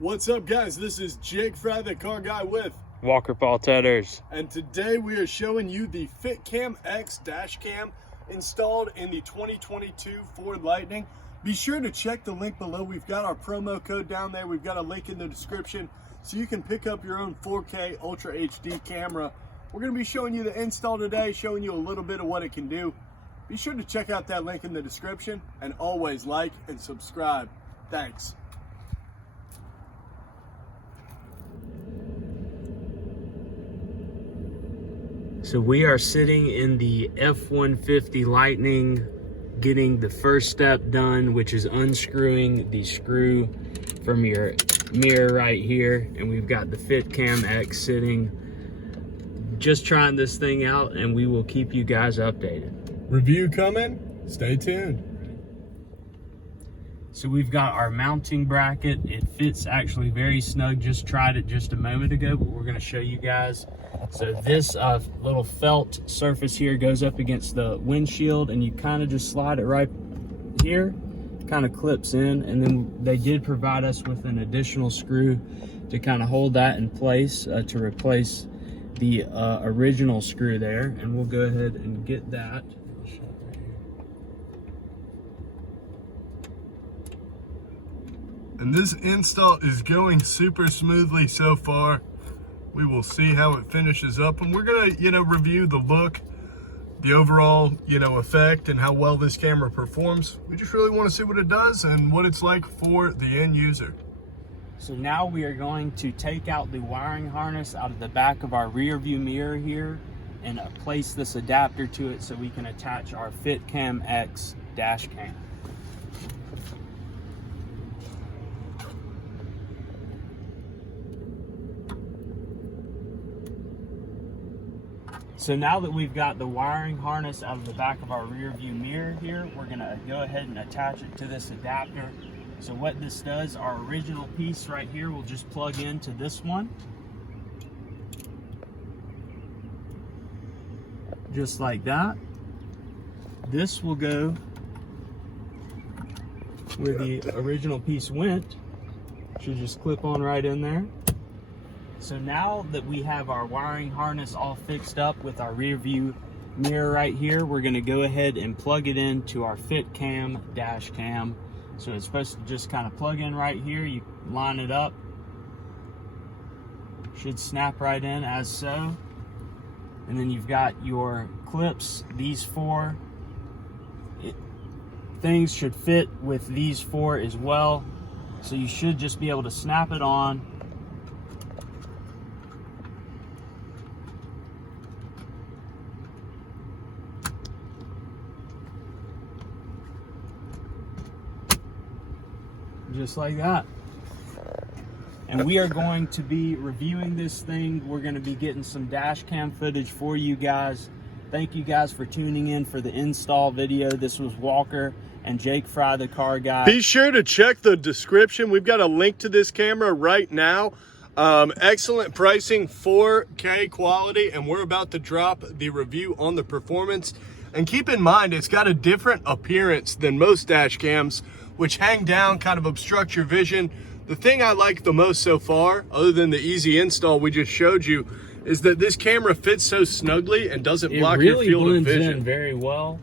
What's up, guys? This is Jake Frye, the car guy with Walker Paul Tedders. And today we are showing you the FitCamX dash cam installed in the 2022 Ford Lightning. Be sure to check the link below. We've got our promo code down there. We've got a link in the description so you can pick up your own 4K Ultra HD camera. We're going to be showing you the install today, showing you a little bit of what it can do. Be sure to check out that link in the description and always like and subscribe. Thanks. So we are sitting in the F150 Lightning, getting the first step done, which is unscrewing the screw from your mirror right here. And we've got the FitCamX sitting, just trying this thing out, and we will keep you guys updated. Review coming, stay tuned. So we've got our mounting bracket. It fits actually very snug. Just tried it just a moment ago, but we're gonna show you guys. So this little felt surface here goes up against the windshield, and you kind of just slide it right here, kind of clips in, and then they did provide us with an additional screw to kind of hold that in place to replace the original screw there. And we'll go ahead and get that. And this install is going super smoothly so far. We will see how it finishes up, and we're gonna, review the look, the overall, effect, and how well this camera performs. We just really want to see what it does and what it's like for the end user. So now we are going to take out the wiring harness out of the back of our rear view mirror here and place this adapter to it so we can attach our FitCamX dash cam. So now that we've got the wiring harness out of the back of our rear view mirror here, we're gonna go ahead and attach it to this adapter. So what this does, our original piece right here will just plug into this one. Just like that. This will go where the original piece went. Should just clip on right in there. So now that we have our wiring harness all fixed up with our rear view mirror right here, we're gonna go ahead and plug it into our FitCam dash cam. So it's supposed to just kind of plug in right here. You line it up. Should snap right in as so. And then you've got your clips. These four things should fit with these four as well. So you should just be able to snap it on. Just like that. And we are going to be reviewing this thing. We're going to be getting some dash cam footage for you guys. Thank you guys for tuning in for the install video. This was Walker and Jake Frye, the car guy. Be sure to check the description. We've got a link to this camera right now. Excellent pricing, 4K quality, and we're about to drop the review on the performance. And keep in mind, it's got a different appearance than most dash cams, which hang down, kind of obstruct your vision. The thing I like the most so far, other than the easy install we just showed you, is that this camera fits so snugly and doesn't block your field of vision. It really blends in very well.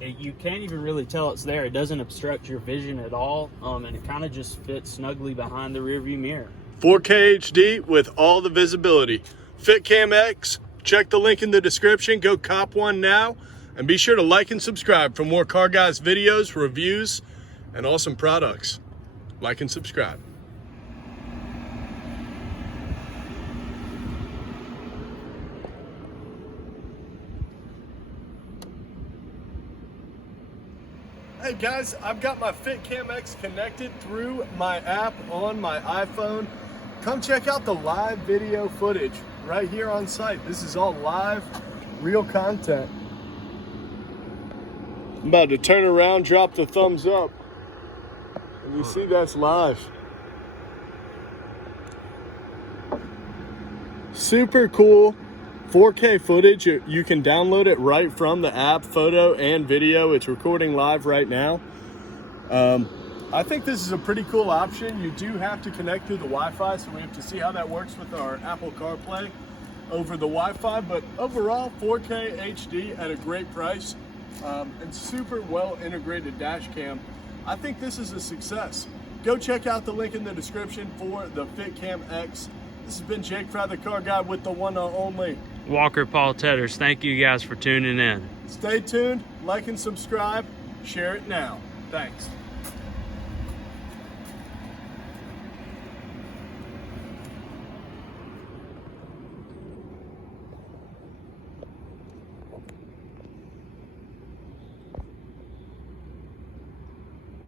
You can't even really tell it's there. It doesn't obstruct your vision at all, and it kind of just fits snugly behind the rear view mirror. 4K HD with all the visibility. FitCamX, check the link in the description. Go cop one now, and be sure to like and subscribe for more Car Guys videos, reviews, and awesome products. Like and subscribe. Hey guys, I've got my FitCamX connected through my app on my iPhone. Come check out the live video footage right here on site. This is all live, real content. I'm about to turn around, drop the thumbs up. And you see that's live. Super cool 4K footage. You can download it right from the app, photo and video. It's recording live right now. I think this is a pretty cool option. You do have to connect through the Wi-Fi, so we have to see how that works with our Apple CarPlay over the Wi-Fi. But overall, 4K HD at a great price, and super well integrated dash cam. I think this is a success. Go check out the link in the description for the FitCamX. This has been Jake Frye, the car guy, with the one and only Walker Paul Tedders. Thank you guys for tuning in. Stay tuned, like and subscribe, share it now. Thanks.